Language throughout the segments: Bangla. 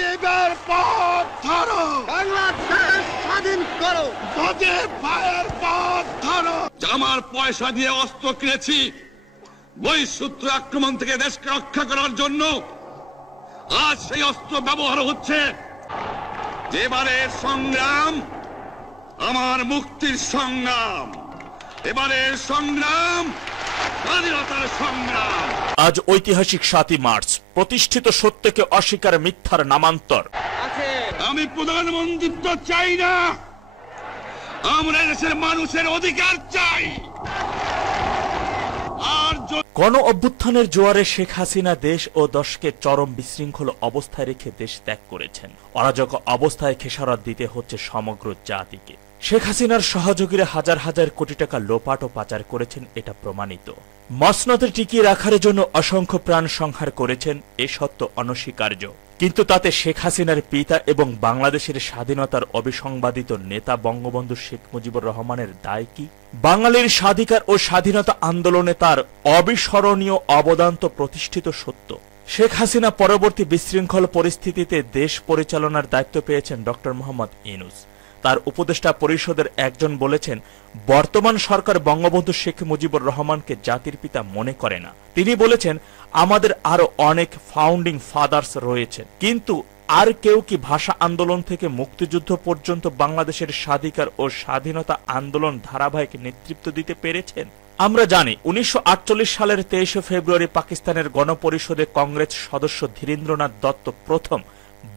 মুজিবের পথ ধরো, বাংলাদেশ স্বাধীন করো, মুজিবের পথ ধরো। আমার পয়সা দিয়ে অস্ত্র কিনেছি বহিঃশত্রু আক্রমণ থেকে দেশকে রক্ষা করার জন্য। আজ সেই অস্ত্র ব্যবহার হচ্ছে। এবারের সংগ্রাম আমার মুক্তির সংগ্রাম, এবারের সংগ্রাম স্বাধীনতার সংগ্রাম। আজ ঐতিহাসিক ৭ই মার্চ, প্রতিষ্ঠিত সত্যকে অস্বীকার, মিথ্যার নামান্তর। আমি প্রধানমন্ত্রিত্ব চাই না, আমরা দেশের মানুষের অধিকার চাই। আর গণ অভ্যুত্থানের জোয়ারে শেখ হাসিনা দেশ ও দশকে চরম বিশৃঙ্খল অবস্থায় রেখে দেশ ত্যাগ করেছেন। অরাজক অবস্থায় খেসারত দিতে হচ্ছে সমগ্র জাতিকে। শেখ হাসিনার সহযোগীরা হাজার হাজার কোটি টাকা লোপাট ও পাচার করেছেন, এটা প্রমাণিত। মসনদে টিকিয়ে রাখার জন্য অসংখ্য প্রাণ সংহার করেছেন, এ সত্য অনস্বীকার্য। কিন্তু তাতে শেখ হাসিনার পিতা এবং বাংলাদেশের স্বাধীনতার অবিসংবাদিত নেতা বঙ্গবন্ধু শেখ মুজিবুর রহমানের দায় কি? বাঙালির স্বাধিকার ও স্বাধীনতা আন্দোলনে তার অবিস্মরণীয় অবদান তো প্রতিষ্ঠিত সত্য। শেখ হাসিনা পরবর্তী বিশৃঙ্খল পরিস্থিতিতে দেশ পরিচালনার দায়িত্ব পেয়েছেন ডক্টর মোহাম্মদ ইউনূস। তার উপদেষ্টা পরিষদের একজন বলেছেন, বর্তমান সরকার বঙ্গবন্ধু শেখ মুজিবুর রহমানকে জাতির পিতা মনে করে না। তিনি বলেছেন, আমাদের আরো অনেক ফাউন্ডিং ফাদার্স রয়েছে, কিন্তু আর কেউ কি ভাষা আন্দোলন থেকে মুক্তিযুদ্ধ পর্যন্ত বাংলাদেশের স্বাধিকার ও স্বাধীনতা আন্দোলন ধারাবাহিক নেতৃত্ব দিতে পেরেছেন? আমরা জানি ১৯৪৮ সালের ২৩ ফেব্রুয়ারি পাকিস্তানের গণপরিষদে কংগ্রেস সদস্য ধীরেন্দ্রনাথ দত্ত প্রথম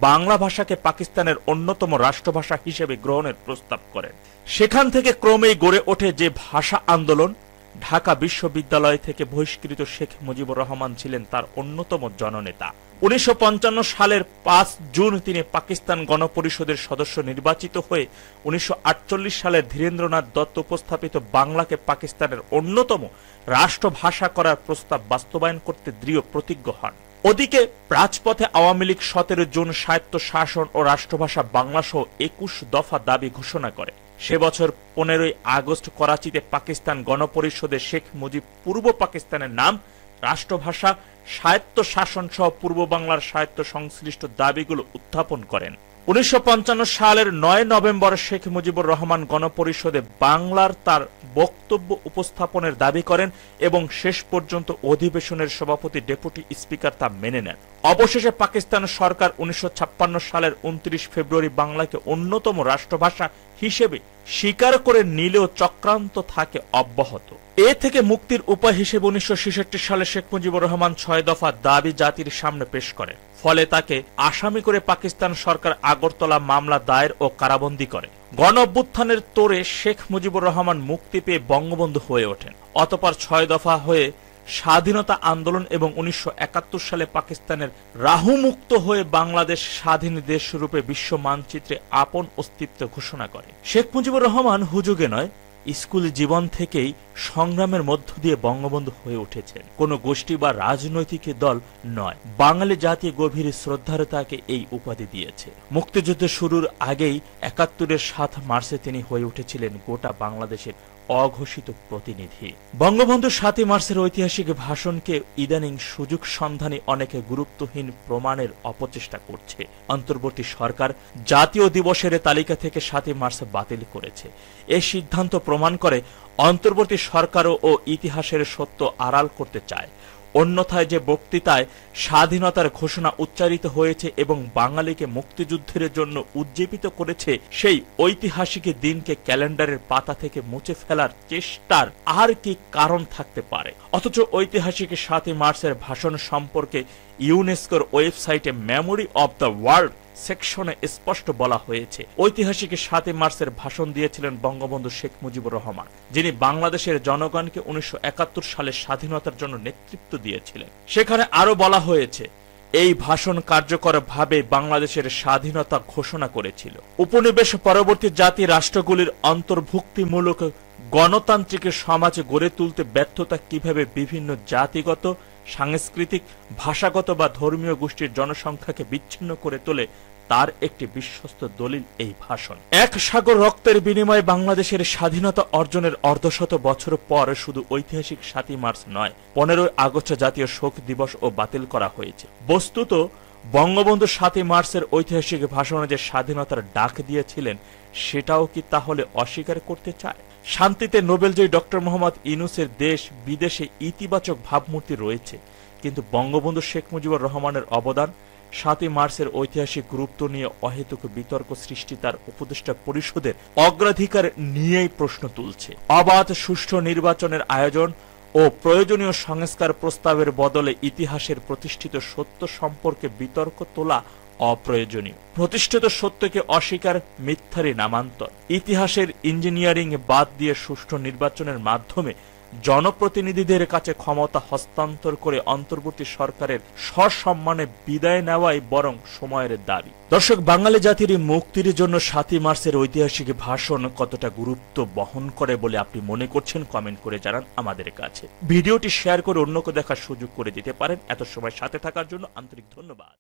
বাংলা ভাষাকে পাকিস্তানের অন্যতম রাষ্ট্রভাষা হিসেবে গ্রহণের প্রস্তাব করেন। সেখান থেকে ক্রমেই গড়ে ওঠে যে ভাষা আন্দোলন। ঢাকা বিশ্ববিদ্যালয় থেকে বহিষ্কৃত শেখ মুজিবুর রহমান ছিলেন তার অন্যতম জননেতা। ১৯৫৫ সালের ৫ জুন তিনি পাকিস্তান গণপরিষদের সদস্য নির্বাচিত হয়ে ১৯৪৮ সালে ধীরেন্দ্রনাথ দত্ত উপস্থাপিত বাংলাকে পাকিস্তানের অন্যতম রাষ্ট্রভাষা করার প্রস্তাব বাস্তবায়ন করতে দৃঢ় প্রতিজ্ঞ হন। ওদিকে রাজপথে আওয়ামী লীগ ১৭ জুন স্বায়ত্ত শাসন ও রাষ্ট্রভাষা বাংলা সহ ২১ দফা দাবি ঘোষণা করে। সে বছর ১৫ আগস্ট করাচিতে পাকিস্তান গণপরিষদে শেখ মুজিব পূর্ব পাকিস্তানের নাম, রাষ্ট্রভাষা, স্বায়ত্ত শাসন সহ পূর্ব বাংলার স্বায়ত্ত সংশ্লিষ্ট দাবিগুলো উত্থাপন করেন। ১৯৫৫ সালের ৯ নভেম্বর শেখ মুজিবুর রহমান গণপরিষদে বাংলার তার বক্তব্য উপস্থাপনের দাবি করেন এবং শেষ পর্যন্ত অধিবেশনের সভাপতি ডেপুটি স্পিকার তা মেনে নেন। অবশেষে পাকিস্তান সরকার ১৯৫৬ সালের ২৯ ফেব্রুয়ারি বাংলাকে অন্যতম রাষ্ট্রভাষা হিসেবে স্বীকার করে নিলেও চক্রান্ত থাকে অব্যাহত। এ থেকে মুক্তির উপায় হিসেবে ১৯৬৬ সালে শেখ মুজিবুর রহমান ৬ দফা দাবি জাতির সামনে পেশ করেন। ফলে তাকে আসামি করে পাকিস্তান সরকার আগরতলা মামলা দায়ের ও কারাবন্দী করে। গণ অভ্যুত্থানের তোড়ে শেখ মুজিবুর রহমান মুক্তি পেয়ে বঙ্গবন্ধু হয়ে ওঠেন। অতঃপর ৬ দফা হয়ে স্বাধীনতা আন্দোলন এবং ১৯৭১ সালে পাকিস্তানের রাহুমুক্ত হয়ে বাংলাদেশ স্বাধীন দেশ রূপে বিশ্ব মানচিত্রে আপন অস্তিত্ব ঘোষণা করে। শেখ মুজিবুর রহমান হুজুগে নয়, স্কুল জীবন থেকেই সংগ্রামের মধ্য দিয়ে বঙ্গবন্ধু হয়ে উঠেছেন। কোন গোষ্ঠী বা রাজনৈতিক দল নয়, বাঙালি জাতি গভীর শ্রদ্ধার তাকে এই উপাধি দিয়েছে। মুক্তিযুদ্ধ শুরুর আগেই ৭১-এর ৭ মার্চে তিনি হয়ে উঠেছিলেন গোটা বাংলাদেশের অঘোষিত প্রতিনিধি। বঙ্গবন্ধু ৭ই মার্চের ঐতিহাসিক ভাষণকে ইদানিং সুযোগ সন্ধানী অনেকে গুরুত্বহীন প্রমাণের অপচেষ্টা করছে। অন্তর্বর্তী সরকার জাতীয় দিবসের তালিকা থেকে ৭ই মার্চ বাতিল করেছে। এই সিদ্ধান্ত প্রমাণ করে অন্তর্বর্তী সরকারও ও ইতিহাসের সত্য আড়াল করতে চায়। অন্যথায় যে বক্তৃতায় স্বাধীনতার ঘোষণা উচ্চারিত হয়েছে এবং বাঙালিকে মুক্তিযুদ্ধের জন্য উজ্জীবিত করেছে, সেই ঐতিহাসিক দিনকে ক্যালেন্ডারের পাতা থেকে মুছে ফেলার চেষ্টার আর কি কারণ থাকতে পারে? অথচ ঐতিহাসিক ৭ই মার্চের ভাষণ সম্পর্কে ইউনেস্কোর ওয়েবসাইটে মেমোরি অব দ্য ওয়ার্ল্ড সেকশনে স্পষ্ট বলা হয়েছে, ঐতিহাসিক ৭ই মার্চের ভাষণ দিয়েছিলেন বঙ্গবন্ধু শেখ মুজিবুর রহমান, যিনি বাংলাদেশের জনগণকে ১৯৭১ সালে স্বাধীনতার জন্য নেতৃত্ব দিয়েছিলেন। সেখানে আরো বলা হয়েছে, এই ভাষণ কার্যকরভাবে বাংলাদেশের স্বাধীনতা ঘোষণা করেছিল। উপনিবেশ পরবর্তী জাতি রাষ্ট্রগুলির অন্তর্ভুক্তিমূলক গণতান্ত্রিক সমাজ গড়ে তুলতে ব্যর্থতা কিভাবে বিভিন্ন জাতিগত, সাংস্কৃতিক, ভাষাগত বা ধর্মীয় গোষ্ঠীর জনসংখ্যাকে বিচ্ছিন্ন করে তোলে, তার একটি বিশ্বস্ত দলিল এই ভাষণ। এক সাগর রক্তের বিনিময়ে বাংলাদেশের স্বাধীনতা অর্জনের অর্ধশত বছর পর শুধু ঐতিহাসিক ৭ই মার্চ নয়, ১৫ আগস্ট জাতীয় শোক দিবস ও বাতিল করা হয়েছে। বস্তুত বঙ্গবন্ধু ৭ই মার্চের ঐতিহাসিক ভাষণে যে স্বাধীনতার ডাক দিয়েছিলেন সেটাও কি তাহলে অস্বীকার করতে চায়? শান্তিতে নোবেলজয়ী ডক্টর মোহাম্মদ ইউনূসের দেশ বিদেশে ইতিবাচক ভাবমূর্তি রয়েছে, কিন্তু বঙ্গবন্ধু শেখ মুজিবুর রহমানের অবদান, ৭ই মার্চের ঐতিহাসিক গুরুত্ব নিয়ে অহেতুক বিতর্ক সৃষ্টি তার উপদেষ্টা পরিষদের অগ্রাধিকার নিয়েই প্রশ্ন তুলছে। অবাধ সুষ্ঠু নির্বাচনের আয়োজন ও প্রয়োজনীয় সংস্কার প্রস্তাবের বদলে ইতিহাসের প্রতিষ্ঠিত সত্য সম্পর্কে বিতর্ক তোলা অপ্রয়োজনীয়। প্রতিষ্ঠিত সত্যকে অস্বীকার মিথ্যারই নামান্তর। ইতিহাসের ইঞ্জিনিয়ারিং বাদ দিয়ে সুষ্ঠু নির্বাচনের মাধ্যমে জনপ্রতিনিধিদের কাছে ক্ষমতা হস্তান্তর করে অন্তর্বর্তী সরকারের সসম্মানে বিদায় নেওয়াই বরং সময়ের দাবি। দর্শক, বাঙালি জাতির মুক্তির জন্য ৭ই মার্চের ঐতিহাসিক ভাষণ কতটা গুরুত্ব বহন করে বলে আপনি মনে করছেন, কমেন্ট করে জানান আমাদের কাছে। ভিডিওটি শেয়ার করে অন্যকে দেখার সুযোগ করে দিতে পারেন। এত সময় সাথে থাকার জন্য আন্তরিক ধন্যবাদ।